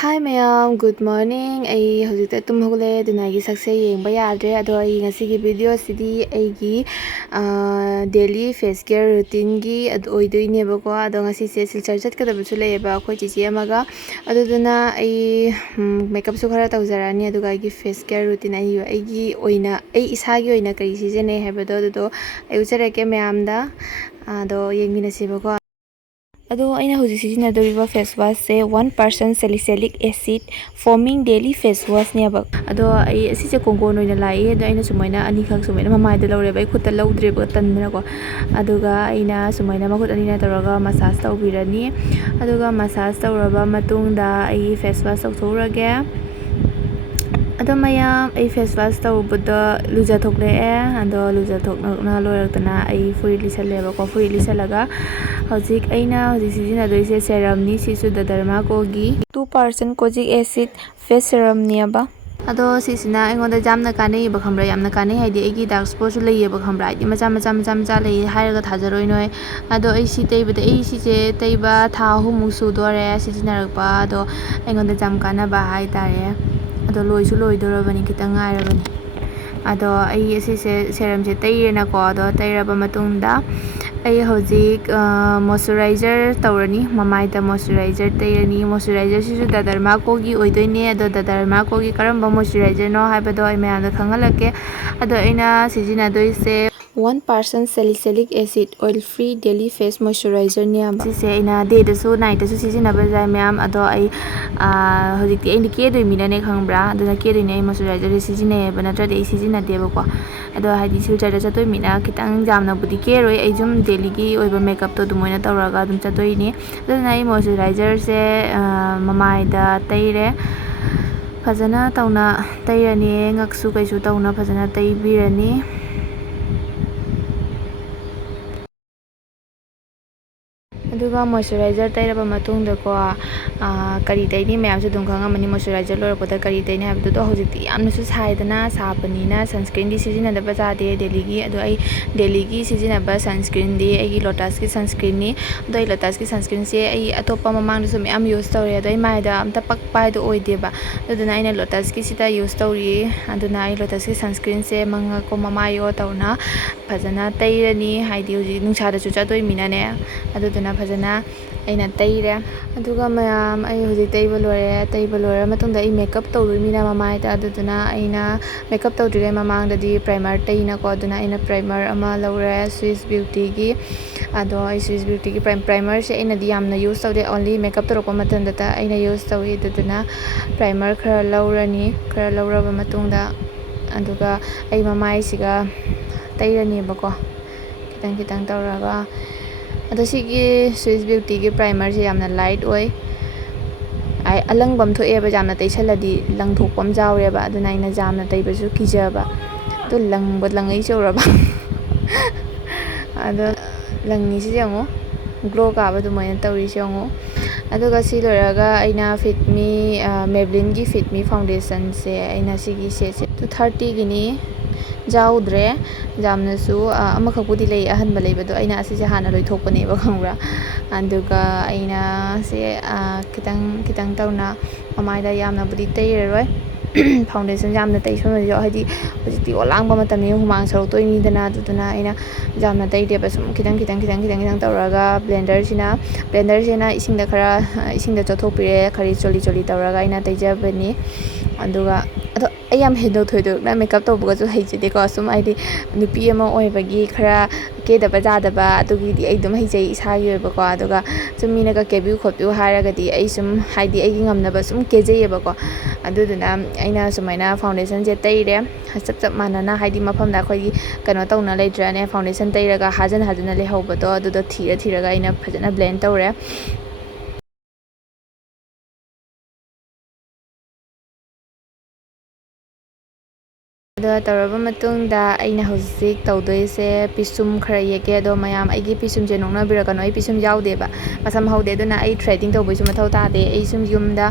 Hi ꯃꯌꯥꯝ, good morning. ꯑꯩ ꯍꯧꯖꯤꯛꯇ ꯇꯨꯝ ꯍꯧꯒꯠꯂꯛꯑꯦ ꯑꯗꯨꯅ ꯑꯩꯒꯤ ꯁꯛꯁꯦ ꯌꯦꯡꯕ ꯌꯥꯗ꯭ꯔꯦ. ꯑꯗꯣ ꯑꯩ ꯉꯁꯤꯒꯤ ꯚꯤꯗꯤꯑꯣꯁꯤꯗꯤ ꯑꯩꯒꯤ ꯗꯦꯂꯤ ꯐꯦꯁ ꯀꯦꯌꯔ ꯔꯨꯇꯤꯟꯒꯤ ꯑꯣꯏꯗꯣꯏꯅꯦꯕꯀꯣ. ꯑꯗꯣ ꯉꯁꯤꯁꯦ ꯁꯤꯜꯆꯔ ꯆꯠꯀꯗꯕꯁꯨ ꯂꯩꯌꯦꯕ ꯑꯩꯈꯣꯏ ꯆꯤꯆꯦ ꯑꯃꯒ. ꯑꯗꯨꯗꯨꯅ ꯑꯩ ꯃꯦꯀꯞꯁꯨ ꯈꯔ ꯇꯧꯖꯔꯛꯑꯅꯤ ꯑꯗꯨꯒ ꯑꯩꯒꯤ ꯐꯦꯁ ꯀꯦꯌꯔ ꯔꯨꯇꯤꯟ ꯑꯩ ꯏꯁꯥꯒꯤ ꯑꯣꯏꯅ ꯀꯔꯤ ꯁꯤꯖꯤꯟꯅꯩ ꯍꯥꯏꯕꯗꯣ ꯑꯗꯨꯗꯣ ꯑꯩ ꯎꯠꯆꯔꯛꯀꯦ ꯃꯌꯥꯝꯗ. ꯑꯗꯣ ꯌꯦꯡꯃꯤꯟꯅꯁꯦꯕꯀꯣ. ꯑꯗꯣ ꯑꯩꯅ ꯍꯧꯖꯤꯛ ꯁꯤꯖꯤꯟꯅꯗꯣꯔꯤꯕ face ꯋꯥꯁꯁꯦ 1% salicylic acid ꯐꯣꯃꯤꯡ daily face ꯋꯥꯁꯅꯦꯕ. ꯑꯗꯣ ꯑꯩ ꯑꯁꯤꯁꯦ ꯀꯣꯡꯒꯣꯟ ꯑꯣꯏꯅ ꯂꯥꯛꯏ. ꯑꯗꯣ ꯑꯩꯅ ꯁꯨꯃꯥꯏꯅ ꯑꯅꯤꯈꯛ ꯁꯨꯃꯥꯏꯅ ꯃꯃꯥꯏꯗ ꯂꯧꯔꯦꯕ. ꯑꯩ ꯈꯨꯠꯇ ꯂꯧꯗ꯭ꯔꯦꯕ ꯇꯟꯗꯅꯀꯣ. ꯑꯗꯨꯒ ꯑꯩꯅ ꯁꯨꯃꯥꯏꯅ ꯃꯈꯨꯠ ꯑꯅꯤꯅ ꯇꯧꯔꯒ ꯃꯁꯥꯖ ꯇꯧꯕꯤꯔꯅꯤ. ꯑꯗꯨꯒ ꯃꯁꯥꯖ ꯇꯧꯔꯕ ꯃꯇꯨꯡꯗ ꯑꯩ ꯐꯦꯁ ꯋꯥꯁ ꯇꯧꯊꯣꯛꯎꯔꯒꯦ. ꯑꯗꯣ ꯃꯌꯥꯝ ꯑꯩ ꯐꯦꯁ ꯋꯥꯁ ꯇꯧꯕꯗ ꯂꯨꯖꯊꯣꯛꯂꯛꯑꯦ. ꯑꯗꯣ ꯂꯨꯖꯊꯣꯛꯅ ꯂꯣꯏꯔꯛꯇꯅ ꯑꯩ ꯐꯨꯔꯤꯠ ꯂꯤꯠꯁꯜꯂꯦꯕꯀꯣ. ꯐꯨꯔꯤꯠ ꯂꯤꯠꯁꯜꯂꯒ ꯍꯧꯖꯤꯛ ꯁꯤꯖꯤꯟꯅꯗꯣꯏꯁꯦ ꯁꯦꯔꯝꯅꯤ. ꯁꯤꯁꯨ ꯗꯔꯃꯥꯀꯣꯒꯤ 2% ꯀꯣꯖꯤꯛ ꯑꯦꯁꯤꯠ ꯐꯦꯁ ꯁꯦꯔꯝꯅꯦꯕ. ꯑꯗꯣ ꯁꯤꯁꯤꯅ ꯑꯩꯉꯣꯟꯗ ꯌꯥꯝꯅ ꯀꯥꯟꯅꯩꯌꯦꯕ ꯈꯪꯕ꯭ꯔꯥ. ꯌꯥꯝꯅ ꯀꯥꯟꯅꯩ ꯍꯥꯏꯗꯤ ꯑꯩꯒꯤ ꯗꯥꯔꯛ ꯁ꯭ꯄꯣꯠꯁꯨ ꯂꯩꯌꯦꯕ ꯈꯪꯕ꯭ꯔꯥ. ꯍꯥꯏꯗꯤ ꯃꯆꯥ ꯂꯩ ꯍꯥꯏꯔꯒ ꯊꯥꯖꯔꯣꯏ ꯅꯣꯏ. ꯑꯗꯣ ꯑꯩ ꯁꯤꯁꯦ ꯇꯩꯕ ꯊꯥ 3ꯃꯨꯛ ꯁꯨꯗꯣꯔꯦ ꯁꯤꯖꯤꯟꯅꯔꯛꯄ. ꯑꯗꯣ ꯑꯩꯉꯣꯟꯗ ꯌꯥꯝ ꯀꯥꯟꯅꯕ ꯍꯥꯏꯇꯥꯔꯦ. ꯑꯗꯣ ꯂꯣꯏꯁꯨ ꯂꯣꯏꯗꯣꯔꯕꯅꯤ, ꯈꯤꯇꯪ ꯉꯥꯏꯔꯕꯅꯤ. ꯑꯗꯣ ꯑꯩ ꯑꯁꯤꯁꯦ ꯁꯦꯔꯝꯁꯦ ꯇꯩꯔꯦꯅꯀꯣ. ꯑꯗꯣ ꯇꯩꯔꯕ ꯃꯇꯨꯡꯗ ꯑꯩ ꯍꯧꯖꯤꯛ ꯃꯣꯏꯆꯔꯥꯏꯖꯔ ꯇꯧꯔꯅꯤ. ꯃꯃꯥꯏꯗ ꯃꯣꯏꯆꯔꯥꯏꯖꯔ ꯇꯩꯔꯅꯤ. ꯃꯣꯏꯆꯔꯥꯏꯖꯔꯁꯤꯁꯨ ꯗꯔꯃꯥꯀꯣꯒꯤ ꯑꯣꯏꯗꯣꯏꯅꯦ. ꯑꯗꯣ ꯗꯔꯃꯥꯀꯣꯒꯤ ꯀꯔꯝꯕ ꯃꯣꯏꯆꯔꯥꯏꯖꯔꯅꯣ ꯍꯥꯏꯕꯗꯣ ꯑꯩ ꯃꯌꯥꯝꯗ ꯈꯪꯍꯜꯂꯛꯀꯦ. ꯑꯗꯣ ꯑꯩꯅ ꯁꯤꯖꯤꯟꯅꯗꯣꯏꯁꯦ 1% salicylic acid oil free daily face ꯃꯣꯏꯆꯔꯥꯏꯖꯔꯅꯦꯕ. ꯁꯤꯁꯦ ꯑꯩꯅ ꯗꯦꯗꯁꯨ ꯅꯥꯏꯠꯇꯁꯨ ꯁꯤꯖꯤꯟꯅꯕ ꯌꯥꯏ ꯃꯌꯥꯝ. ꯑꯗꯣ ꯑꯩ ꯍꯧꯖꯤꯛꯇꯤ ꯑꯩꯅ ꯀꯦꯗꯣꯏꯃꯤꯅꯅꯦ ꯈꯪꯕ꯭ꯔꯥ. ꯑꯗꯨꯅ ꯀꯦꯗꯣꯏꯅꯦ ꯑꯩ ꯃꯣꯏꯆꯔꯥꯏꯖꯔꯁꯦ ꯁꯤꯖꯤꯟꯅꯩꯌꯦꯕ. ꯅꯠꯇ꯭ꯔꯗꯤ ꯑꯩ ꯁꯤꯖꯤꯟꯅꯗꯦꯕꯀꯣ. ꯑꯗꯣ ꯍꯥꯏꯗꯤ ꯁꯤꯜꯆꯔꯗ ꯆꯠꯇꯣꯏꯃꯤꯅ ꯈꯤꯇꯪ ꯌꯥꯝꯅꯕꯨꯗꯤ ꯀꯦꯔꯣꯏ. ꯑꯩ ꯁꯨꯝ ꯗꯦꯂꯤꯒꯤ ꯑꯣꯏꯕ ꯃꯦꯀꯞꯇꯣ ꯑꯗꯨꯃꯥꯏꯅ ꯇꯧꯔꯒ ꯑꯗꯨꯝ ꯆꯠꯇꯣꯏꯅꯤ. ꯑꯗꯨꯅ ꯑꯩ ꯃꯣꯏꯆꯔꯥꯏꯖꯔꯁꯦ ꯃꯃꯥꯏꯗ ꯇꯩꯔꯦ. ꯐꯖꯅ ꯇꯧꯅ ꯇꯩꯔꯅꯤ. ꯉꯛꯁꯨ ꯀꯩꯁꯨ ꯇꯧꯅ ꯐꯖꯅ ꯇꯩꯕꯤꯔꯅꯤ. ꯑꯗꯨꯒ ꯃꯣꯏꯆꯔꯥꯏꯖꯔ ꯇꯩꯔꯕ ꯃꯇꯨꯡꯗꯀꯣ ꯀꯔꯤ ꯇꯩꯅꯤ ꯃꯌꯥꯝꯁꯨ ꯑꯗꯨꯝ ꯈꯪꯉꯝꯃꯅꯤ. ꯃꯣꯏꯆꯔꯥꯏꯖꯔ ꯂꯣꯏꯔꯛꯄꯗ ꯀꯔꯤ ꯇꯩꯅꯤ ꯍꯥꯏꯕꯗꯣ. ꯍꯧꯖꯤꯛꯇꯤ ꯌꯥꯝꯅꯁꯨ ꯁꯥꯏꯗꯅ, ꯁꯥꯕꯅꯤꯅ ꯁꯟꯁꯀ꯭ꯔꯤꯟꯗꯤ ꯁꯤꯖꯤꯟꯅꯗꯕ ꯌꯥꯗꯦ ꯗꯦꯂꯤꯒꯤ. ꯑꯗꯣ ꯑꯩ ꯗꯦꯂꯤꯒꯤ ꯁꯤꯖꯤꯟꯅꯕ ꯁꯟꯁꯀ꯭ꯔꯤꯟꯗꯤ ꯑꯩꯒꯤ ꯂꯣꯇꯁꯀꯤ ꯁꯟꯁꯀ꯭ꯔꯤꯟꯅꯤ. ꯑꯗꯣ ꯑꯩ ꯂꯣꯇꯁꯀꯤ ꯁꯟꯁꯀ꯭ꯔꯤꯟꯁꯦ ꯑꯩ ꯑꯇꯣꯞꯄ ꯃꯃꯥꯡꯗꯁꯨ ꯃꯌꯥꯝ ꯌꯨꯁ ꯇꯧꯔꯦ. ꯑꯗꯣ ꯑꯩ ꯃꯥꯏꯗ ꯑꯝꯇ ꯄꯛꯄ ꯍꯥꯏꯗꯣ ꯑꯣꯏꯗꯦꯕ. ꯑꯗꯨꯗꯨꯅ ꯑꯩꯅ ꯂꯣꯇꯁꯀꯤꯁꯤꯗ ꯌꯨꯁ ꯇꯧꯔꯤ. ꯑꯗꯨꯅ ꯑꯩ ꯂꯣꯇꯁꯀꯤ ꯁꯟꯁꯀ꯭ꯔꯤꯟꯁꯦ ꯃꯉꯛꯀꯣ ꯃꯃꯥꯏꯌꯣ ꯇꯧꯅ ꯐꯖꯅ ꯇꯩꯔꯅꯤ. ꯍꯥꯏꯗꯤ ꯍꯧꯖꯤꯛ ꯅꯨꯡꯁꯥꯗꯁꯨ ꯆꯠꯇꯣꯏꯃꯤꯅꯅꯦ. ꯑꯗꯨꯗꯨꯅ ꯐꯖꯅ ꯑꯩꯅ ꯇꯩꯔꯦ. ꯑꯗꯨꯒ ꯃꯌꯥꯝ ꯑꯩ ꯍꯧꯖꯤꯛ ꯇꯩꯕ ꯂꯣꯏꯔꯦ. ꯇꯩꯕ ꯂꯣꯏꯔ ꯃꯇꯨꯡꯗ ꯑꯩ ꯃꯦꯀꯞ ꯇꯧꯗꯣꯏꯃꯤꯅ ꯃꯃꯥꯏꯗ. ꯑꯗꯨꯗꯨꯅ ꯑꯩꯅ ꯃꯦꯀꯞ ꯇꯧꯗ꯭ꯔꯤꯉꯩ ꯃꯃꯥꯡꯗꯗꯤ ꯄ꯭ꯔꯥꯏꯃꯔ ꯇꯩꯅꯀꯣ. ꯑꯗꯨꯅ ꯑꯩꯅ ꯄ꯭ꯔꯥꯏꯃꯔ ꯑꯃ ꯂꯧꯔꯦ ꯁ꯭ꯋꯤꯁ ꯕ꯭ꯌꯨꯇꯤꯒꯤ. ꯑꯗꯣ ꯑꯩ ꯁ꯭ꯋꯤꯁ ꯕ꯭ꯌꯨꯇꯤꯒꯤ ꯄ꯭ꯔꯥꯏꯃꯔꯁꯦ ꯑꯩꯅꯗꯤ ꯌꯥꯝꯅ ꯌꯨꯁ ꯇꯧꯗꯦ. ꯑꯣꯟꯂꯤ ꯃꯦꯀꯞ ꯇꯧꯔꯛꯄ ꯃꯇꯝꯗꯇ ꯑꯩꯅ ꯌꯨꯁ ꯇꯧꯏ. ꯑꯗꯨꯗꯨꯅ ꯄ꯭ꯔꯥꯏꯃꯔ ꯈꯔ ꯂꯧꯔꯅꯤ. ꯈꯔ ꯂꯧꯔꯕ ꯃꯇꯨꯡꯗ ꯑꯗꯨꯒ ꯑꯩ ꯃꯃꯥꯏꯁꯤꯒ ꯇꯩꯔꯅꯦꯕꯀꯣ, ꯈꯤꯇꯪ ꯈꯤꯇꯪ ꯇꯧꯔꯒ. ꯑꯗꯣ ꯁꯤꯒꯤ ꯁ꯭ꯋꯤꯁ ꯕ꯭ꯌꯨꯇꯤꯒꯤ ꯄ꯭ꯔꯥꯏꯃꯔꯁꯦ ꯌꯥꯝꯅ ꯂꯥꯏꯠ ꯑꯣꯏ. ꯑꯂꯪꯕ ꯑꯃ ꯊꯣꯛꯑꯦꯕ ꯌꯥꯝꯅ ꯇꯩꯁꯜꯂꯗꯤ ꯂꯪꯊꯣꯛꯄ ꯑꯃ ꯌꯥꯎꯔꯦꯕ. ꯑꯗꯨꯅ ꯑꯩꯅ ꯌꯥꯝꯅ ꯇꯩꯕꯁꯨ ꯀꯤꯖꯕ. ꯑꯗꯣ ꯂꯪꯉꯩꯁꯦ ꯎꯔꯕ. ꯑꯗꯣ ꯂꯪꯉꯤꯁꯤ ꯌꯦꯡꯉꯣ, ꯒ꯭ꯂꯣ ꯀꯥꯕ ꯑꯗꯨꯃꯥꯏꯅ ꯇꯧꯔꯤꯁꯦ ꯌꯦꯡꯉꯣ. ꯑꯗꯨꯒ ꯁꯤ ꯂꯣꯏꯔꯒ ꯑꯩꯅ ꯃꯦꯕ꯭ꯂꯤꯟꯒꯤ ꯐꯤꯠꯃꯤ ꯐꯥꯎꯟꯗꯦꯁꯟꯁꯦ ꯑꯩꯅ ꯁꯤꯒꯤ ꯁꯦꯠꯁꯦ 230ꯒꯤꯅꯤ. ꯌꯥꯎꯗ꯭ꯔꯦ ꯌꯥꯝꯅꯁꯨ. ꯑꯃꯈꯛꯄꯨꯗꯤ ꯂꯩ ꯑꯍꯟꯕ ꯂꯩꯕꯗꯣ. ꯑꯩꯅ ꯑꯁꯤꯁꯦ ꯍꯥꯟꯅ ꯂꯣꯏꯊꯣꯛꯄꯅꯦꯕ ꯈꯪꯕ꯭ꯔꯥ. ꯑꯗꯨꯒ ꯑꯩꯅ ꯈꯤꯇꯪ ꯈꯤꯇꯪ ꯇꯧꯅ ꯃꯃꯥꯏꯗ ꯌꯥꯝꯅꯕꯨꯗꯤ ꯇꯩꯔꯔꯣꯏ. ꯐꯥꯎꯟꯗꯦꯁꯟ ꯌꯥꯝꯅ ꯇꯩꯁꯟꯕꯁꯨ ꯍꯥꯏꯗꯤ ꯍꯧꯖꯤꯛꯇꯤ ꯑꯣꯂꯥꯡꯕ ꯃꯇꯝꯅꯤ, ꯍꯨꯃꯥꯡ ꯁꯧꯔꯛꯇꯣꯏꯅꯤꯗꯅ. ꯑꯗꯨꯗꯨꯅ ꯑꯩꯅ ꯌꯥꯝꯅ ꯇꯩꯗꯦꯕ. ꯁꯨꯝ ꯈꯤꯇꯪ ꯇꯧꯔꯒ ꯕ꯭ꯂꯦꯟꯗꯔꯁꯤꯅ ꯏꯁꯤꯡꯗ ꯆꯣꯠꯊꯣꯛꯄꯤꯔꯦ. ꯈꯔꯤ ꯆꯣꯂꯤ ꯇꯧꯔꯒ ꯑꯩꯅ ꯇꯩꯖꯕꯅꯤ. ꯑꯗꯣ ꯑꯩ ꯌꯥꯝ ꯍꯦꯟꯗꯣꯛ ꯊꯣꯏꯗꯣꯛꯅ ꯃꯦꯀꯞ ꯇꯧꯕꯒꯁꯨ ꯍꯩꯖꯗꯦꯀꯣ. ꯁꯨꯝ ꯍꯥꯏꯗꯤ ꯅꯨꯄꯤ ꯑꯃ ꯑꯣꯏꯕꯒꯤ ꯈꯔ ꯀꯦꯗꯕ ꯌꯥꯗꯕ ꯑꯗꯨꯒꯤꯗꯤ ꯑꯩ ꯑꯗꯨꯝ ꯍꯩꯖꯩ ꯏꯁꯥꯒꯤ ꯑꯣꯏꯕꯀꯣ. ꯑꯗꯨꯒ ꯁꯨꯝ ꯃꯤꯅꯒ ꯀꯦꯕꯤꯌꯨ ꯈꯣꯠꯄꯤꯌꯨ ꯍꯥꯏꯔꯒꯗꯤ ꯑꯩ ꯁꯨꯝ ꯍꯥꯏꯗꯤ ꯑꯩꯒꯤ ꯉꯝꯅꯕ ꯁꯨꯝ ꯀꯦꯖꯩꯌꯦꯕꯀꯣ. ꯑꯗꯨꯗꯨꯅ ꯑꯩꯅ ꯁꯨꯃꯥꯏꯅ ꯐꯥꯎꯟꯗꯦꯁꯟꯁꯦ ꯇꯩꯔꯦ. ꯆꯞꯃꯥꯟꯅꯅ ꯍꯥꯏꯗꯤ ꯃꯐꯝꯗ ꯑꯩꯈꯣꯏꯒꯤ ꯀꯩꯅꯣ ꯇꯧꯅ ꯂꯩꯇ꯭ꯔꯅꯦ, ꯐꯥꯎꯟꯗꯦꯁꯟ ꯇꯩꯔꯒ ꯍꯥꯖꯟ ꯂꯩꯍꯧꯕꯗꯣ ꯑꯗꯨꯗꯣ ꯊꯤꯔꯒ ꯑꯩꯅ ꯐꯖꯅ ꯕ꯭ꯂꯦꯟ ꯇꯧꯔꯦ. ꯑꯗꯣ ꯇꯧꯔꯕ ꯃꯇꯨꯡꯗ ꯑꯩꯅ ꯍꯧꯖꯤꯛ ꯇꯧꯗꯣꯏꯁꯦ ꯄꯤꯁꯨꯝ ꯈꯔ ꯌꯦꯛꯀꯦ. ꯑꯗꯣ ꯃꯌꯥꯝ ꯑꯩꯒꯤ ꯄꯤꯁꯨꯝꯁꯦ ꯅꯣꯛꯅꯕꯤꯔꯛꯀꯅꯣ. ꯑꯩ ꯄꯤꯁꯨꯝ ꯌꯥꯎꯗꯦꯕ, ꯃꯁꯝ ꯍꯧꯗꯦ. ꯑꯗꯨꯅ ꯑꯩ ꯊ꯭ꯔꯦꯗꯤꯡ ꯇꯧꯕꯩꯁꯨ ꯃꯊꯧ ꯇꯥꯗꯦ. ꯑꯩ ꯁꯨꯝ ꯌꯨꯝꯗ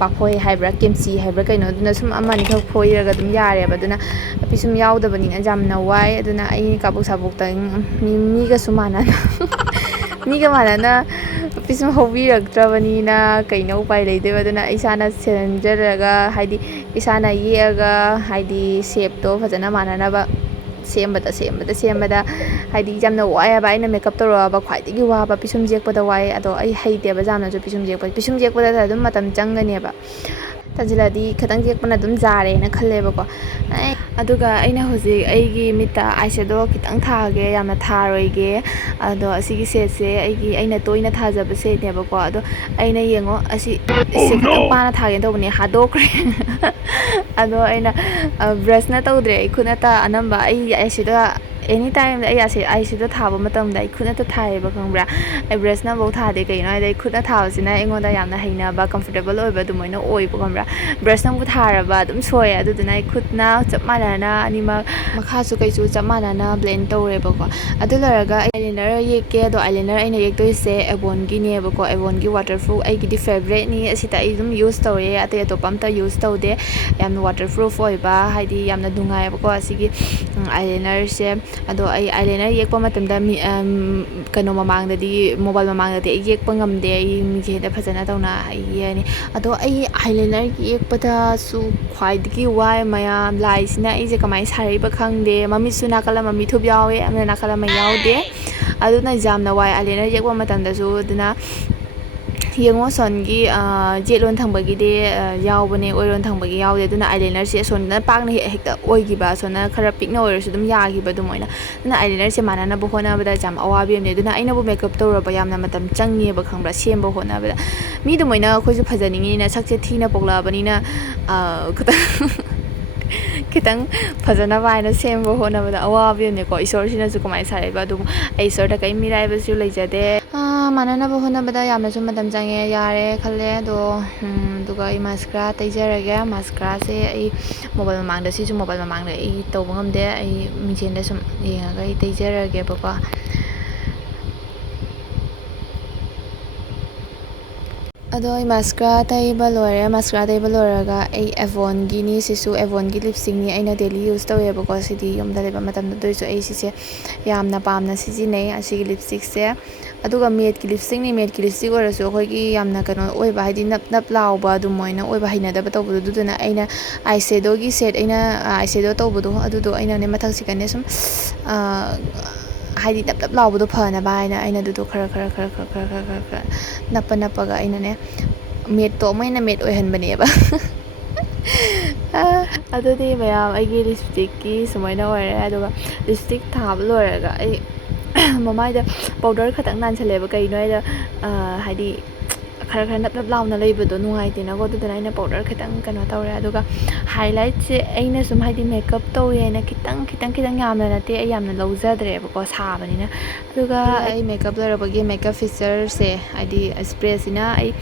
ꯄꯥꯐꯣꯏ ꯍꯥꯏꯕ꯭ꯔꯥ ꯀꯦꯝꯆꯤ ꯍꯥꯏꯕ꯭ꯔꯥ ꯀꯩꯅꯣ, ꯑꯗꯨꯅ ꯁꯨꯝ ꯑꯃ ꯑꯅꯤꯈꯛ ꯐꯣꯏꯔꯒ ꯑꯗꯨꯝ ꯌꯥꯔꯦꯕ. ꯑꯗꯨꯅ ꯄꯤꯁꯨꯝ ꯌꯥꯎꯗꯕꯅꯤꯅ ꯌꯥꯝꯅ ꯋꯥꯏ. ꯑꯗꯨꯅ ꯑꯩ ꯀꯥꯕꯣꯛ ꯁꯥꯕꯣꯛꯇ ꯃꯤꯒꯁꯨ ꯃꯥꯟꯅꯅ ꯄꯤꯁꯨꯝ ꯍꯧꯕꯤꯔꯛꯇ꯭ꯔꯕꯅꯤꯅ ꯀꯩꯅꯣ ꯎꯄꯥꯏ ꯂꯩꯗꯣꯏꯕ ꯑꯗꯨꯅ ꯏꯁꯥꯅ ꯁꯦꯝꯖꯔꯒ ꯍꯥꯏꯗꯤ ꯏꯁꯥꯅ ꯌꯦꯛꯑꯒ ꯍꯥꯏꯗꯤ ꯁꯦꯞꯇꯣ ꯐꯖꯅ ꯃꯥꯟꯅꯅꯕ ꯁꯦꯝꯕꯗ ꯍꯥꯏꯗꯤ ꯌꯥꯝꯅ ꯋꯥꯏꯑꯦꯕ ꯑꯩꯅ ꯃꯦꯀꯞ ꯇꯧꯔꯛꯑꯕ ꯈ꯭ꯋꯥꯏꯗꯒꯤ ꯋꯥꯕ ꯄꯤꯁꯨꯝ ꯌꯦꯛꯄꯗ ꯋꯥꯏ ꯑꯗꯣ ꯑꯩ ꯍꯩꯇꯦꯕ ꯌꯥꯝꯅꯁꯨ ꯄꯤꯁꯨꯝ ꯌꯦꯛꯄꯗ ꯑꯗꯨꯝ ꯃꯇꯝ ꯆꯪꯒꯅꯦꯕ ꯇꯟꯁꯤꯜꯂꯗꯤ ꯈꯤꯇꯪ ꯌꯦꯛꯄꯅ ꯑꯗꯨꯝ ꯖꯥꯔꯦꯅ ꯈꯜꯂꯦꯕꯀꯣ ꯑꯗꯨꯒ ꯑꯩꯅ ꯍꯧꯖꯤꯛ ꯑꯩꯒꯤ ꯃꯤꯠꯇ ꯑꯥꯏꯁꯦꯗꯣ ꯈꯤꯇꯪ ꯊꯥꯒꯦ ꯌꯥꯝꯅ ꯊꯥꯔꯣꯏꯒꯦ ꯑꯗꯣ ꯑꯁꯤꯒꯤ ꯁꯦꯠꯁꯦ ꯑꯩꯅ ꯇꯣꯏꯅ ꯊꯥꯖꯕ ꯁꯦꯠꯅꯦꯕꯀꯣ ꯑꯗꯣ ꯑꯩꯅ ꯌꯦꯡꯉꯣ ꯁꯦ ꯈꯤꯇꯪ ꯄꯥꯅ ꯊꯥꯒꯦ ꯇꯧꯕꯅꯦ ꯍꯥꯗꯣꯛꯈ꯭ꯔꯦ ꯑꯗꯣ ꯑꯩꯅ ꯕ꯭ꯔꯁꯅ ꯇꯧꯗ꯭ꯔꯦ ꯑꯩ ꯈꯨꯠꯅꯇ ꯑꯅꯝꯕ ꯑꯩ ꯑꯥꯏꯁꯦꯗꯣ ꯑꯦꯅꯤ ꯇꯥꯏꯝꯗ ꯑꯩ ꯑꯥꯏꯁꯦꯗꯣ ꯊꯥꯕ ꯃꯇꯝꯗ ꯑꯩ ꯈꯨꯠꯅꯇ ꯊꯥꯏꯌꯦꯕ ꯈꯪꯕ꯭ꯔꯥ ꯑꯩ ꯕ꯭ꯔꯁꯅꯐꯧ ꯊꯥꯗꯦ ꯀꯩꯒꯤꯅꯣ ꯍꯥꯏꯗꯤ ꯑꯩ ꯈꯨꯠꯅ ꯊꯥꯕꯁꯤꯅ ꯑꯩꯉꯣꯟꯗ ꯌꯥꯝꯅ ꯍꯩꯅꯕ ꯀꯝꯐꯣꯔꯇꯦꯕꯜ ꯑꯣꯏꯕ ꯑꯗꯨꯃꯥꯏꯅ ꯑꯣꯏꯕ ꯈꯪꯕ꯭ꯔꯥ ꯕ꯭ꯔꯁꯅꯕꯨ ꯊꯥꯔꯕ ꯑꯗꯨꯝ ꯁꯣꯏꯑꯦ ꯑꯗꯨꯗꯨꯅ ꯑꯩ ꯈꯨꯠꯅ ꯆꯞ ꯃꯥꯟꯅꯅ ꯑꯅꯤꯃꯛ ꯃꯈꯥꯁꯨ ꯀꯩꯁꯨ ꯆꯞ ꯃꯥꯟꯅꯅ ꯕ꯭ꯂꯦꯟ ꯇꯧꯔꯦꯕꯀꯣ ꯑꯗꯨ ꯂꯣꯏꯔꯒ ꯑꯥꯏꯂꯥꯏꯅꯔ ꯌꯦꯛꯀꯦ ꯑꯗꯣ ꯑꯥꯏꯂꯥꯏꯅꯔ ꯑꯩꯅ ꯌꯦꯛꯇꯣꯏꯁꯦ ꯑꯦꯕꯣꯟꯒꯤꯅꯦꯕꯀꯣ ꯑꯦꯕꯣꯟꯒꯤ ꯋꯥꯇꯔꯄ꯭ꯔꯨꯐ ꯑꯩꯒꯤꯗꯤ ꯐꯦꯚꯔꯦꯠꯅꯤ ꯑꯁꯤꯗ ꯑꯩ ꯑꯗꯨꯝ ꯌꯨꯁ ꯇꯧꯔꯦ ꯑꯇꯩ ꯑꯇꯣꯞꯄ ꯑꯝꯇ ꯌꯨꯁ ꯇꯧꯗꯦ ꯌꯥꯝꯅ ꯋꯥꯇꯔꯄ꯭ꯔꯨꯐ ꯑꯣꯏꯕ ꯍꯥꯏꯗꯤ ꯌꯥꯝꯅ ꯅꯨꯡꯉꯥꯏꯕꯀꯣ ꯑꯁꯤꯒꯤ ꯑꯥꯏꯂꯥꯏꯅꯔꯁꯦ ꯑꯗꯣ ꯑꯩ ꯑꯥꯏꯂꯥꯏꯅꯔ ꯌꯦꯛꯄ ꯃꯇꯝꯗ ꯀꯩꯅꯣ ꯃꯃꯥꯡꯗꯗꯤ ꯃꯣꯕꯥꯏꯜ ꯃꯃꯥꯡꯗꯗꯤ ꯑꯩ ꯌꯦꯛꯄ ꯉꯝꯗꯦ ꯑꯩ ꯃꯤꯡꯁꯦꯜꯗ ꯐꯖꯅ ꯇꯧꯅ ꯌꯦꯛꯑꯅꯤ ꯑꯗꯣ ꯑꯩ ꯑꯥꯏꯂꯥꯏꯅꯔ ꯌꯦꯛꯄꯗꯁꯨ ꯈ꯭ꯋꯥꯏꯗꯒꯤ ꯋꯥꯏ ꯃꯌꯥꯝ ꯂꯥꯏꯁꯤꯅ ꯑꯩꯁꯦ ꯀꯃꯥꯏꯅ ꯁꯥꯔꯛꯏꯕ ꯈꯪꯗꯦ ꯃꯃꯤꯠꯁꯨ ꯅꯥꯀꯜ ꯑꯃ ꯃꯤꯊꯨꯞ ꯌꯥꯎꯋꯦ ꯑꯃꯅ ꯅꯥꯀꯜ ꯑꯃ ꯌꯥꯎꯗꯦ ꯑꯗꯨꯅ ꯌꯥꯝꯅ ꯋꯥꯏ ꯑꯥꯏꯂꯥꯏꯅꯔ ꯌꯦꯛꯄ ꯃꯇꯝꯗꯁꯨ ꯑꯗꯨꯅ ꯌꯦꯡꯉꯣ ꯁꯣꯟꯒꯤ ꯌꯦꯠꯂꯣꯟ ꯊꯪꯕꯒꯤꯗꯤ ꯌꯥꯎꯕꯅꯦ ꯑꯣꯏꯔꯣꯟ ꯊꯪꯕꯒꯤ ꯌꯥꯎꯗꯦ ꯑꯗꯨꯅ ꯑꯥꯏꯂꯥꯏꯅꯔꯁꯦ ꯑꯁꯣꯝꯗꯅ ꯄꯥꯛꯅ ꯍꯦꯛꯇ ꯑꯣꯏꯈꯤꯕ ꯑꯁꯣꯝꯗꯅ ꯈꯔ ꯄꯤꯛꯅ ꯑꯣꯏꯔꯁꯨ ꯑꯗꯨꯝ ꯌꯥꯈꯤꯕ ꯑꯗꯨꯃꯥꯏꯅ ꯑꯗꯨꯅ ꯑꯥꯏꯂꯥꯏꯅꯔꯁꯦ ꯃꯥꯟꯅꯅꯕ ꯍꯣꯠꯅꯕꯗ ꯌꯥꯝ ꯑꯋꯥꯕꯤ ꯑꯃꯅꯦ ꯑꯗꯨꯅ ꯑꯩꯅꯕꯨ ꯃꯦꯀꯞ ꯇꯧꯔꯕ ꯌꯥꯝꯅ ꯃꯇꯝ ꯆꯪꯉꯦꯕ ꯈꯪꯕ꯭ꯔꯥ ꯁꯦꯝꯕ ꯍꯣꯠꯅꯕꯗ ꯃꯤꯗꯨꯃꯥꯏꯅ ꯑꯩꯈꯣꯏꯁꯨ ꯐꯖꯅꯤꯡꯉꯤꯅꯤꯅ ꯁꯛꯁꯦ ꯊꯤꯅ ꯄꯣꯛꯂꯛꯑꯕꯅꯤꯅ ꯈꯤꯇꯪ ꯐꯖꯅꯕ ꯍꯥꯏꯅ ꯁꯦꯝꯕ ꯍꯣꯠꯅꯕꯗ ꯑꯋꯥꯕꯤ ꯑꯃꯅꯦꯀꯣ ꯏꯁꯣꯔꯁꯤꯅꯁꯨ ꯀꯃꯥꯏꯅ ꯁꯥꯔꯛꯏꯕ ꯑꯗꯨꯕꯨ ꯑꯩ ꯏꯁꯣꯔꯗ ꯀꯔꯤꯝ ꯃꯤꯔꯥꯏꯕꯁꯨ ꯂꯩꯖꯗꯦ ꯃꯥꯟꯅꯅꯕ ꯍꯣꯠꯅꯕꯗ ꯌꯥꯝꯅꯁꯨ ꯃꯇꯝ ꯆꯪꯉꯦ ꯌꯥꯔꯦ ꯈꯜꯂꯦ ꯑꯗꯣ ꯑꯗꯨꯒ ꯑꯩ ꯃꯥꯁꯀꯔꯥ ꯇꯩꯖꯔꯒꯦ ꯃꯥꯁꯀꯔꯥꯁꯦ ꯑꯩ ꯃꯣꯕꯥꯏꯜ ꯃꯃꯥꯡꯗ ꯁꯤꯁꯨ ꯃꯣꯕꯥꯏꯜ ꯃꯃꯥꯡꯗ ꯑꯩ ꯇꯧꯕ ꯉꯝꯗꯦ ꯑꯩ ꯃꯤꯡꯁꯦꯜꯗ ꯁꯨꯝ ꯌꯦꯡꯉꯒ ꯑꯩ ꯇꯩꯖꯔꯒꯦꯕꯀꯣ ꯑꯗꯣ ꯑꯩ ꯃꯥꯁꯀꯔꯥ ꯇꯩꯕ ꯂꯣꯏꯔꯦ ꯃꯥꯁꯀꯔꯥ ꯇꯩꯕ ꯂꯣꯏꯔꯒ ꯑꯩ ꯑꯦꯚꯣꯟꯒꯤꯅꯤ ꯁꯤꯁꯨ ꯑꯦꯚꯣꯟꯒꯤ ꯂꯤꯞꯁꯇꯤꯛꯅꯤ ꯑꯩꯅ ꯗꯦꯂꯤ ꯌꯨꯁ ꯇꯧꯋꯦꯕꯀꯣ ꯁꯤꯗꯤ ꯌꯨꯝꯗ ꯂꯩꯕ ꯃꯇꯝꯗ ꯑꯗꯨꯏꯁꯨ ꯑꯩ ꯁꯤꯁꯦ ꯌꯥꯝꯅ ꯄꯥꯝꯅ ꯁꯤꯖꯤꯟꯅꯩ ꯑꯁꯤꯒꯤ ꯂꯤꯞꯁꯇꯤꯛꯁꯦ ꯑꯗꯨꯒ ꯃꯦꯠꯀꯤ ꯂꯤꯞꯁꯇꯤꯛꯅꯤ ꯃꯦꯠꯀꯤ ꯂꯤꯞꯁꯇꯤꯛ ꯑꯣꯏꯔꯁꯨ ꯑꯩꯈꯣꯏꯒꯤ ꯌꯥꯝꯅ ꯀꯩꯅꯣ ꯑꯣꯏꯕ ꯍꯥꯏꯗꯤ ꯅꯞ ꯅꯞ ꯂꯥꯎꯕ ꯑꯗꯨꯃꯥꯏꯅ ꯑꯣꯏꯕ ꯍꯩꯅꯗꯕ ꯇꯧꯕꯗꯣ ꯑꯗꯨꯗꯨꯅ ꯑꯩꯅ ꯑꯥꯏꯁꯦꯗꯣꯒꯤ ꯁꯦꯠ ꯑꯩꯅ ꯑꯥꯏꯁꯦꯗꯣ ꯇꯧꯕꯗꯣ ꯑꯗꯨꯗꯣ ꯑꯩꯅꯅꯦ ꯃꯊꯛꯁꯤꯒꯅꯦ ꯁꯨꯝ ꯍꯥꯏꯗꯤ ꯅꯞ ꯅꯞ ꯂꯥꯎꯕꯗꯣ ꯐꯅꯕ ꯍꯥꯏꯅ ꯑꯩꯅ ꯑꯗꯨꯗꯣ ꯈꯔ ꯅꯞꯄꯒ ꯑꯩꯅꯅꯦ ꯃꯦꯠꯇꯣ ꯑꯃꯨꯛ ꯃꯦꯠ ꯑꯣꯏꯍꯟꯕꯅꯦꯕ ꯑꯗꯨꯗꯤ ꯃꯌꯥꯝ ꯑꯩꯒꯤ ꯂꯤꯞꯁꯇꯤꯛꯀꯤ ꯁꯨꯃꯥꯏꯅ ꯑꯣꯏꯔꯦ ꯑꯗꯨꯒ ꯂꯤꯞꯁꯇꯤꯛ ꯊꯥꯕ ꯂꯣꯏꯔꯒ ꯑꯩ ꯃꯃꯥꯏꯗ ꯄꯥꯎꯗꯔ ꯈꯛꯇꯪ ꯅꯥꯟꯁꯜꯂꯦꯕ ꯀꯩꯅꯣ ꯍꯥꯏꯗ ꯍꯥꯏꯗꯤ ꯈꯔ ꯅꯞ ꯅꯞ ꯂꯥꯎꯅ ꯂꯩꯕꯗꯣ ꯅꯨꯡꯉꯥꯏꯇꯦꯅꯀꯣ ꯑꯗꯨꯗꯨꯅ ꯑꯩꯅ ꯄꯥꯎꯗꯔ ꯈꯤꯇꯪ ꯀꯩꯅꯣ ꯇꯧꯔꯦ ꯑꯗꯨꯒ ꯍꯥꯏꯂꯥꯏꯠꯁꯦ ꯑꯩꯅ ꯁꯨꯝ ꯍꯥꯏꯗꯤ ꯃꯦꯀꯞ ꯇꯧꯋꯦꯅ ꯈꯤꯇꯪ ꯌꯥꯝꯅ ꯅꯠꯇꯦ ꯑꯩ ꯌꯥꯝꯅ ꯂꯧꯖꯗ꯭ꯔꯦꯕꯀꯣ ꯁꯥꯕꯅꯤꯅ ꯑꯗꯨꯒ ꯑꯩ ꯃꯦꯀꯞ ꯂꯣꯏꯔꯛꯄꯒꯤ ꯃꯦꯀꯞ ꯐꯤꯆꯔꯁꯦ ꯍꯥꯏꯗꯤ ꯏꯁꯄ꯭ꯔꯦꯁꯤꯅ ꯑꯩ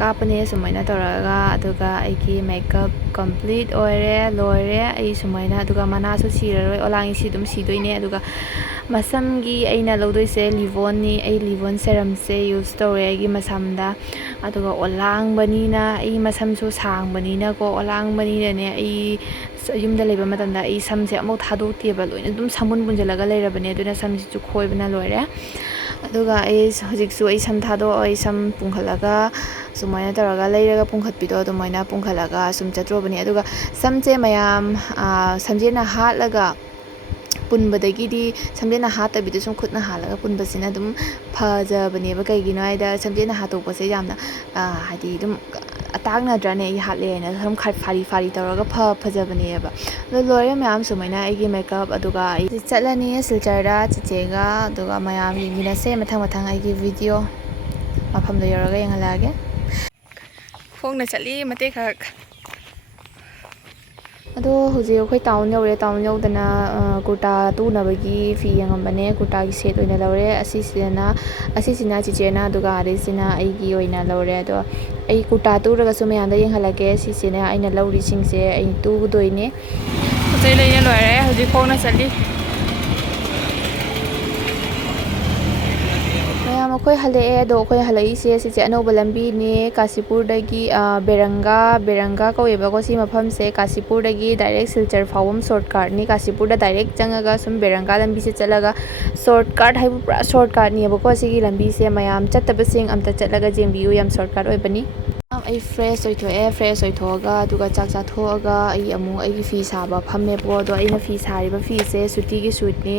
ꯀꯥꯞꯄꯅꯦ ꯁꯨꯃꯥꯏꯅ ꯇꯧꯔꯒ ꯑꯗꯨꯒ ꯑꯩꯒꯤ ꯃꯦꯀꯞ ꯀꯝꯄ꯭ꯂꯤꯠ ꯑꯣꯏꯔꯦ ꯂꯣꯏꯔꯦ ꯑꯩ ꯁꯨꯃꯥꯏꯅ ꯑꯗꯨꯒ ꯃꯅꯥꯁꯨ ꯁꯤꯔꯔꯣꯏ ꯑꯣꯂꯥꯡꯁꯤ ꯑꯗꯨꯝ ꯁꯤꯗꯣꯏꯅꯦ ꯑꯗꯨꯒ ꯃꯁꯝꯒꯤ ꯑꯩꯅ ꯂꯧꯗꯣꯏꯁꯦ ꯂꯤꯕꯣꯟꯅꯤ ꯑꯩ ꯂꯤꯕꯣꯟ ꯁꯦꯔꯝꯁꯦ ꯌꯨꯁ ꯇꯧꯔꯦ ꯑꯩꯒꯤ ꯃꯁꯝꯗ ꯑꯗꯨꯒ ꯑꯣꯜꯂꯥꯡꯕꯅꯤꯅ ꯑꯩ ꯃꯁꯝꯁꯨ ꯁꯥꯡꯕꯅꯤꯅꯀꯣ ꯑꯣꯜꯂꯥꯡꯕꯅꯤꯅꯅꯦ ꯑꯩ ꯌꯨꯝꯗ ꯂꯩꯕ ꯃꯇꯝꯗ ꯑꯩ ꯁꯝꯁꯦ ꯑꯃꯨꯛ ꯊꯥꯗꯣꯛꯇꯦꯕ ꯂꯣꯏꯅ ꯑꯗꯨꯝ ꯁꯝꯕꯨꯟ ꯄꯨꯟꯁꯤꯜꯂꯒ ꯂꯩꯔꯕꯅꯦ ꯑꯗꯨꯅ ꯁꯝꯁꯤꯁꯨ ꯈꯣꯏꯕꯅ ꯂꯣꯏꯔꯦ ꯑꯗꯨꯒ ꯑꯩ ꯍꯧꯖꯤꯛꯁꯨ ꯑꯩ ꯁꯝ ꯊꯥꯗꯣꯛꯑ ꯑꯩ ꯁꯝ ꯄꯨꯡꯈꯠꯂꯒ ꯁꯨꯃꯥꯏꯅ ꯇꯧꯔꯒ ꯂꯩꯔꯒ ꯄꯨꯡꯈꯠꯄꯤꯗꯣ ꯑꯗꯨꯃꯥꯏꯅ ꯄꯨꯡꯈꯠꯂꯒ ꯁꯨꯝ ꯆꯠꯇ꯭ꯔꯨꯕꯅꯤ ꯑꯗꯨꯒ ꯁꯝꯁꯦ ꯃꯌꯥꯝ ꯁꯝꯖꯦꯠꯅ ꯍꯥꯠꯂꯒ ꯄꯨꯟꯕꯗꯒꯤꯗꯤ ꯁꯝꯖꯦꯠꯅ ꯍꯥꯠꯇꯕꯤꯗ ꯁꯨꯝ ꯈꯨꯠꯅ ꯍꯥꯠꯂꯒ ꯄꯨꯟꯕꯁꯤꯅ ꯑꯗꯨꯝ ꯐꯖꯕꯅꯦꯕ ꯀꯩꯒꯤꯅꯣ ꯍꯥꯏꯗ ꯁꯝꯖꯦꯠꯅ ꯍꯥꯠꯇꯣꯛꯄꯁꯦ ꯌꯥꯝꯅ ꯍꯥꯏꯗꯤ ꯑꯗꯨꯝ ꯑꯇꯥꯡꯅꯗ꯭ꯔꯅꯦ ꯑꯩ ꯍꯥꯠꯂꯦꯅ ꯁꯨꯝ ꯐꯥꯔꯤ ꯇꯧꯔꯒ ꯐꯖꯕꯅꯦꯕ ꯑꯗꯣ ꯂꯣꯏꯔꯦ ꯃꯌꯥꯝ ꯁꯨꯃꯥꯏꯅ ꯑꯩꯒꯤ ꯃꯦꯀꯞ ꯑꯗꯨꯒ ꯑꯩ ꯆꯠꯂꯅꯤ ꯁꯤꯜꯆꯔꯗ ꯆꯤꯆꯦꯒ ꯑꯗꯨꯒ ꯃꯌꯥꯝ ꯌꯦꯡꯃꯤꯟꯅꯁꯦ ꯃꯊꯪ ꯑꯩꯒꯤ ꯚꯤꯗꯤꯑꯣ ꯃꯐꯝꯗꯣ ꯌꯧꯔꯒ ꯌꯦꯡꯍꯜꯂꯛꯑꯒꯦ ꯈꯣꯡꯅ ꯆꯠꯂꯤ ꯃꯇꯦꯛ ꯈꯛ ꯑꯗꯣ ꯍꯧꯖꯤꯛ ꯑꯩꯈꯣꯏ ꯇꯥꯎꯟ ꯌꯧꯔꯦ ꯇꯥꯎꯟ ꯌꯧꯗꯅ ꯀꯨꯔꯇꯥ ꯇꯨꯅꯕꯒꯤ ꯐꯤ ꯌꯦꯡꯉꯝꯕꯅꯦ ꯀꯨꯔꯇꯥꯒꯤ ꯁꯦꯠ ꯑꯣꯏꯅ ꯂꯧꯔꯦ ꯑꯁꯤꯁꯤꯅ ꯆꯤꯆꯦꯅ ꯑꯗꯨꯒ ꯑꯗꯩꯁꯤꯅ ꯑꯩꯒꯤ ꯑꯣꯏꯅ ꯂꯧꯔꯦ ꯑꯗꯣ ꯑꯩ ꯀꯨꯔꯇꯥ ꯇꯨꯔꯒꯁꯨ ꯃꯌꯥꯝꯗ ꯌꯦꯡꯍꯜꯂꯛꯀꯦ ꯁꯤꯁꯤꯅ ꯑꯩꯅ ꯂꯧꯔꯤꯁꯤꯡꯁꯦ ꯑꯩ ꯇꯨꯗꯣꯏꯅꯦ ꯄꯣꯠ ꯆꯩ ꯂꯩꯅ ꯂꯣꯏꯔꯦ ꯍꯧꯖꯤꯛ ꯈꯣꯡꯅ ꯆꯠꯂꯤ ꯃꯌꯥꯝ ꯑꯩꯈꯣꯏ ꯍꯜꯂꯛꯑꯦ ꯑꯗꯣ ꯑꯩꯈꯣꯏ ꯍꯜꯂꯛꯏꯁꯦ ꯁꯤꯁꯦ ꯑꯅꯧꯕ ꯂꯝꯕꯤꯅꯦ ꯀꯥꯁꯤꯄꯨꯔꯗꯒꯤ ꯕꯦꯔꯪꯒꯥ ꯀꯧꯋꯦꯕꯀꯣ ꯁꯤ ꯃꯐꯝꯁꯦ ꯀꯥꯁꯤꯄꯨꯔꯗꯒꯤ ꯗꯥꯏꯔꯦꯛ ꯁꯤꯜꯆꯔ ꯐꯥꯎꯕꯝ ꯁꯣꯔꯠꯀꯥꯠꯅꯤ ꯀꯥꯁꯤꯄꯨꯔꯗ ꯗꯥꯏꯔꯦꯛ ꯆꯪꯉꯒ ꯁꯨꯝ ꯕꯦꯔꯪꯒꯥ ꯂꯝꯕꯤꯁꯦ ꯆꯠꯂꯒ ꯁꯣꯔꯠꯀꯥꯠ ꯍꯥꯏꯕꯨ ꯄꯨꯔꯥ ꯁꯣꯔꯠꯀꯥꯠꯅꯦꯕꯀꯣ ꯁꯤꯒꯤ ꯂꯝꯕꯤꯁꯦ ꯃꯌꯥꯝ ꯆꯠꯇꯕꯁꯤꯡ ꯑꯝꯇ ꯆꯠꯂꯒ ꯌꯦꯡꯕꯤꯌꯨ ꯌꯥꯝ ꯁꯣꯔꯠꯀꯥꯠ ꯑꯣꯏꯕꯅꯤ ꯑꯩ ꯐ꯭ꯔꯦꯁ ꯑꯣꯏꯊꯣꯛꯑꯒ ꯑꯗꯨꯒ ꯆꯥꯛ ꯆꯥꯊꯣꯛꯑꯒ ꯑꯩ ꯑꯃꯨꯛ ꯑꯩꯒꯤ ꯐꯤ ꯁꯥꯕ ꯐꯝꯃꯦꯕꯀꯣ ꯑꯗꯣ ꯑꯩꯅ ꯐꯤ ꯁꯥꯔꯤꯕ ꯐꯤꯁꯦ ꯁꯨꯇꯤꯒꯤ ꯁꯨꯠꯅꯤ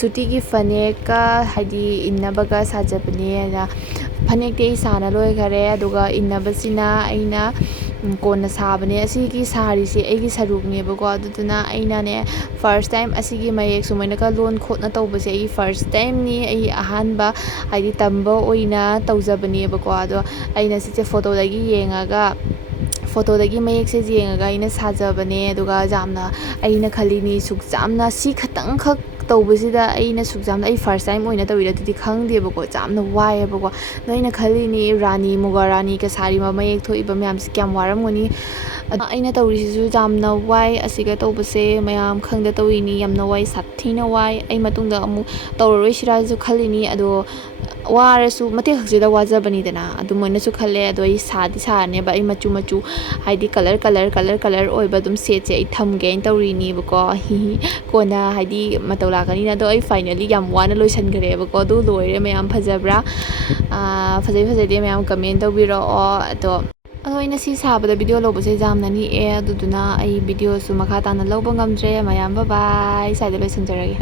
ꯁꯨꯇꯤꯒꯤ ꯐꯅꯦꯛꯀ ꯍꯥꯏꯗꯤ ꯏꯟꯅꯕꯒ ꯁꯥꯖꯕꯅꯦ ꯐꯅꯦꯛꯇꯤ ꯑꯩ ꯁꯥꯅ ꯂꯣꯏꯈꯔꯦ ꯑꯗꯨꯒ ꯏꯟꯅꯕꯁꯤꯅ ꯑꯩꯅ ꯀꯣꯟꯅ ꯁꯥꯕꯅꯦ ꯑꯁꯤꯒꯤ ꯁꯥꯔꯤꯁꯦ ꯑꯩꯒꯤ ꯁꯔꯨꯛꯅꯦꯕꯀꯣ ꯑꯗꯨꯗꯨꯅ ꯑꯩꯅꯅꯦ ꯐꯥꯔꯁ ꯇꯥꯏꯝ ꯑꯁꯤꯒꯤ ꯃꯌꯦꯛ ꯁꯨꯃꯥꯏꯅꯒ ꯂꯣꯟ ꯈꯣꯠꯅ ꯇꯧꯕꯁꯦ ꯑꯩꯒꯤ ꯐꯥꯔꯁ ꯇꯥꯏꯝꯅꯤ ꯑꯩ ꯑꯍꯥꯟꯕ ꯍꯥꯏꯗꯤ ꯇꯝꯕ ꯑꯣꯏꯅ ꯇꯧꯖꯕꯅꯦꯕꯀꯣ ꯑꯗꯣ ꯑꯩꯅ ꯁꯤꯁꯦ ꯐꯣꯇꯣꯗꯒꯤ ꯃꯌꯦꯛꯁꯦ ꯌꯦꯡꯉꯒ ꯑꯩꯅ ꯁꯥꯖꯕꯅꯦ ꯑꯗꯨꯒ ꯌꯥꯝꯅ ꯑꯩꯅ ꯈꯜꯂꯤꯅꯤ ꯁꯨꯛ ꯌꯥꯝꯅ ꯁꯤ ꯈꯛꯇꯪꯈꯛ ꯇꯧꯕꯁꯤꯗ ꯑꯩꯅ ꯁꯨꯛ ꯌꯥꯝꯅ ꯑꯩ ꯐꯥꯔꯁ ꯇꯥꯏꯝ ꯑꯣꯏꯅ ꯇꯧꯔꯤꯔꯗꯤ ꯈꯪꯗꯦꯕꯀꯣ ꯌꯥꯝꯅ ꯋꯥꯏꯑꯦꯕꯀꯣ ꯑꯗꯣ ꯑꯩꯅ ꯈꯜꯂꯤꯅꯤ ꯃꯨꯒꯥ ꯔꯥꯅꯤꯒ ꯁꯥꯔꯤꯕ ꯃꯌꯦꯛ ꯊꯣꯛꯏꯕ ꯃꯌꯥꯝꯁꯦ ꯀꯌꯥꯝ ꯋꯥꯔꯝꯒꯅꯤ ꯑꯩꯅ ꯇꯧꯔꯤꯁꯤꯁꯨ ꯌꯥꯝꯅ ꯋꯥꯏ ꯑꯁꯤꯒ ꯇꯧꯕꯁꯦ ꯃꯌꯥꯝ ꯈꯪꯗ ꯇꯧꯔꯤꯅꯤ ꯌꯥꯝꯅ ꯋꯥꯏ ꯁꯥꯊꯤꯅ ꯋꯥꯏ ꯑꯩ ꯃꯇꯨꯡꯗ ꯑꯃꯨꯛ ꯇꯧꯔꯔꯣꯏꯁꯤꯔꯥꯁꯨ ꯈꯜꯂꯤꯅꯤ ꯑꯗꯣ ꯋꯥꯔꯁꯨ ꯃꯇꯦꯛ ꯈꯛꯁꯤꯗ ꯋꯥꯖꯕꯅꯤꯗꯅ ꯑꯗꯨꯃꯥꯏꯅꯁꯨ ꯈꯜꯂꯦ ꯑꯗꯣ ꯑꯩ ꯁꯥꯗꯤ ꯁꯥꯔꯅꯦꯕ ꯑꯩ ꯃꯆꯨ ꯍꯥꯏꯗꯤ ꯀꯂꯔ ꯑꯣꯏꯕ ꯑꯗꯨꯝ ꯁꯦꯠꯁꯦ ꯑꯩ ꯊꯝꯒꯦꯅ ꯇꯧꯔꯤꯅꯦꯕꯀꯣ ꯀꯣꯟꯅ ꯍꯥꯏꯗꯤ ꯃꯇꯧ ꯂꯥꯛꯀꯅꯤꯅ ꯑꯗꯣ ꯑꯩ ꯐꯥꯏꯅꯦꯜꯂꯤ ꯌꯥꯝ ꯋꯥꯅ ꯂꯣꯏꯁꯤꯟꯈ꯭ꯔꯦꯕꯀꯣ ꯑꯗꯨ ꯂꯣꯏꯔꯦ ꯃꯌꯥꯝ ꯐꯖꯕ꯭ꯔꯥ ꯐꯖꯗꯦ ꯃꯌꯥꯝ ꯀꯃꯦꯟ ꯇꯧꯕꯤꯔꯛꯑꯣ ꯑꯗꯣ ꯑꯩꯅ ꯁꯤ ꯁꯥꯕꯗ ꯚꯤꯗꯤꯑꯣ ꯂꯧꯕꯁꯦ ꯌꯥꯝꯅ ꯅꯤꯛꯑꯦ ꯑꯗꯨꯗꯨꯅ ꯑꯩ ꯚꯤꯗꯤꯑꯣꯁꯨ ꯃꯈꯥ ꯇꯥꯅ ꯂꯧꯕ ꯉꯝꯗ꯭ꯔꯦ ꯃꯌꯥꯝ ꯕꯥꯏ ꯁ꯭ꯋꯥꯏꯗ ꯂꯣꯏꯁꯤꯟꯖꯔꯒꯦ